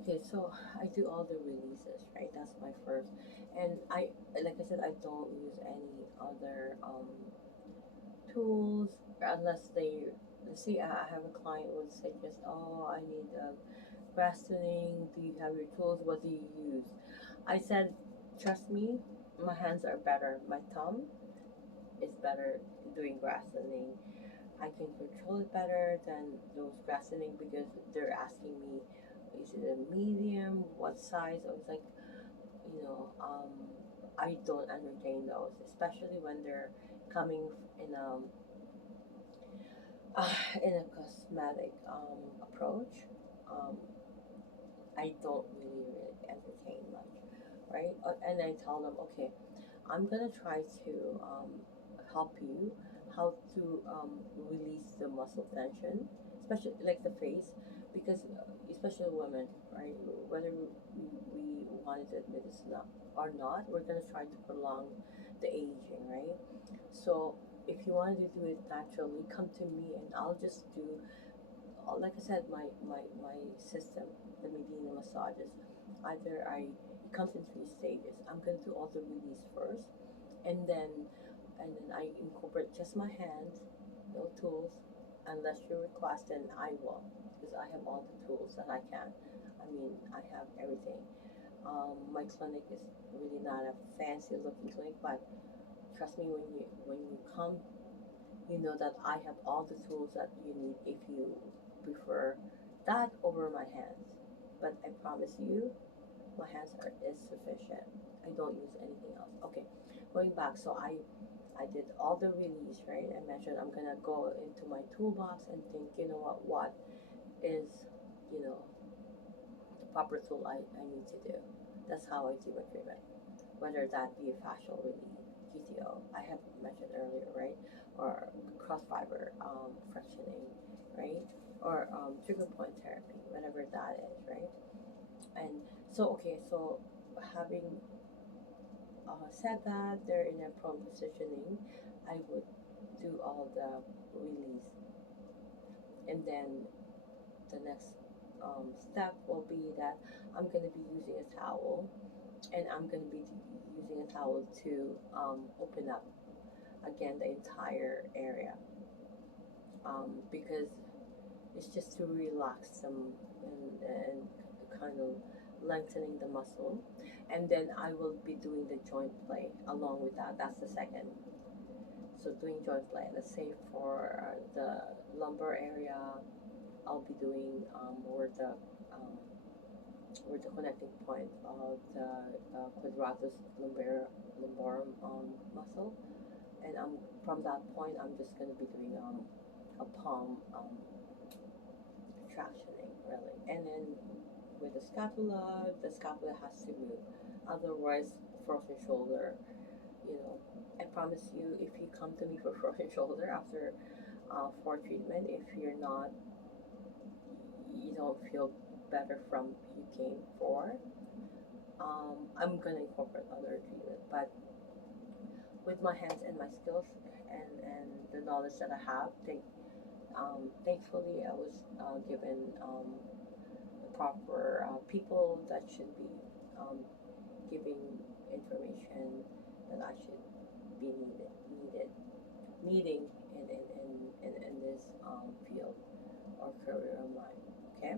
Okay, so I do all the releases, right? That's my first, and like I said, I don't use any other tools unless they. Let's see, I have a client would suggest, oh, I need grass tuning. Do you have your tools? What do you use? I said, trust me, my hands are better. My thumb is better doing grass tuning. I can control it better than those grass tuning because they're asking me, is it a medium? What size? I was like, you know, I don't entertain those, especially when they're coming in in a cosmetic approach. Um, I don't really entertain much, right? And I tell them, okay, I'm gonna try to help you how to release the muscle tension, especially like the face, because especially women, right? Whether we wanted to admit it's not or not, we're gonna try to prolong the aging, right? So if you wanted to do it naturally, come to me and I'll just do like I said, my system, the Medina massages, either it comes in three stages. I'm gonna do all the release first, and then I incorporate just my hands, no tools, unless you request, and I will, because I have all the tools that I can. I mean, I have everything. My clinic is really not a fancy looking clinic, but trust me, when you come, you know that I have all the tools that you need if you prefer that over my hands. But I promise you, my hands are is sufficient. I don't use anything else. Okay, going back, so I did all the release, right? I mentioned I'm gonna go into my toolbox and think, you know what is, you know, the proper tool I need to do. That's how I do my treatment, whether that be a fascial release, GTO, I have mentioned earlier, right? Or cross fiber fractioning, right? Or trigger point therapy, whatever that is, right? And so, okay, so having said that they're in a prone positioning, I would do all the release. And then the next step will be that I'm going to be using a towel and I'm going to be using a towel to open up again the entire area because it's just to relax them and kind of lengthening the muscle. And then I will be doing the joint play along with that. That's the second. So doing joint play, let's say for the lumbar area, I'll be doing where the connecting point of the quadratus lumborum muscle, and from that point I'm just gonna be doing a palm tractioning really, and then with the scapula has to move, otherwise frozen shoulder. You know, I promise you, if you come to me for frozen shoulder after for treatment, if you're not, you don't feel better from you came for, I'm gonna incorporate other treatment. But with my hands and my skills and the knowledge that I have, thankfully I was given the proper people that should be um, giving information that I should be needing in this field or career of mine. Okay,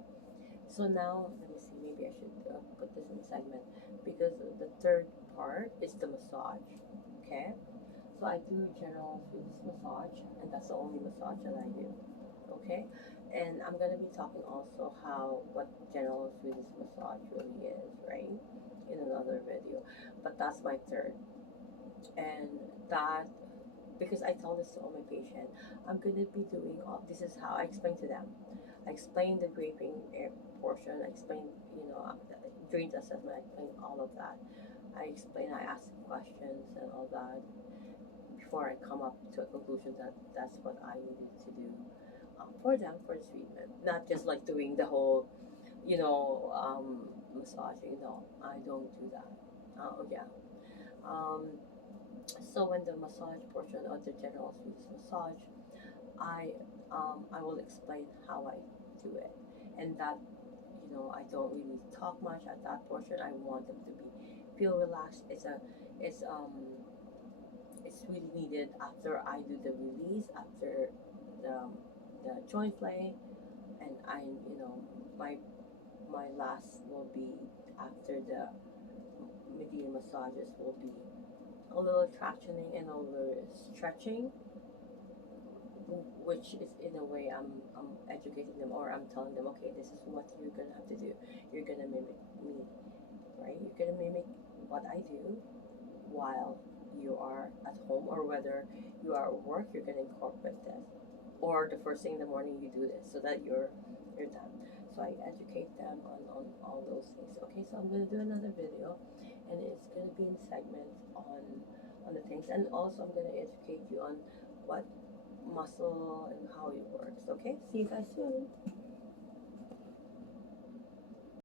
so now let me see. Maybe I should put this in a segment because the third part is the massage. Okay, so I do general fluids massage, and that's the only massage that I do. Okay, and I'm gonna be talking also how what general fluids massage really is, right? In another video, but that's my third, and that because I tell this to all my patients, I'm gonna be doing all. This is how I explain to them. I explain the graping portion. I explain, during the assessment. I explain all of that. I explain. I ask questions and all that before I come up to a conclusion that that's what I needed to do for them for treatment. Not just like doing the whole, massaging. No, I don't do that. Yeah. Um, so when the massage portion of the general Swedish massage, I I will explain how I do it, and that I don't really talk much at that portion. I want them to feel relaxed. It's really needed after I do the release, after the joint play, and my my last will be after the medium massages will be a little tractioning and a little stretching, which is in a way I'm educating them, or I'm telling them, okay, this is what you're gonna have to do. You're gonna mimic me, right? You're gonna mimic what I do while you are at home, or whether you are at work, you're gonna incorporate this. Or the first thing in the morning you do this so that you're done. So I educate them on all those things. Okay, so I'm gonna do another video, and it's gonna be in segments on the things, and also I'm gonna educate you on what muscle and how it works. Okay, see you guys soon.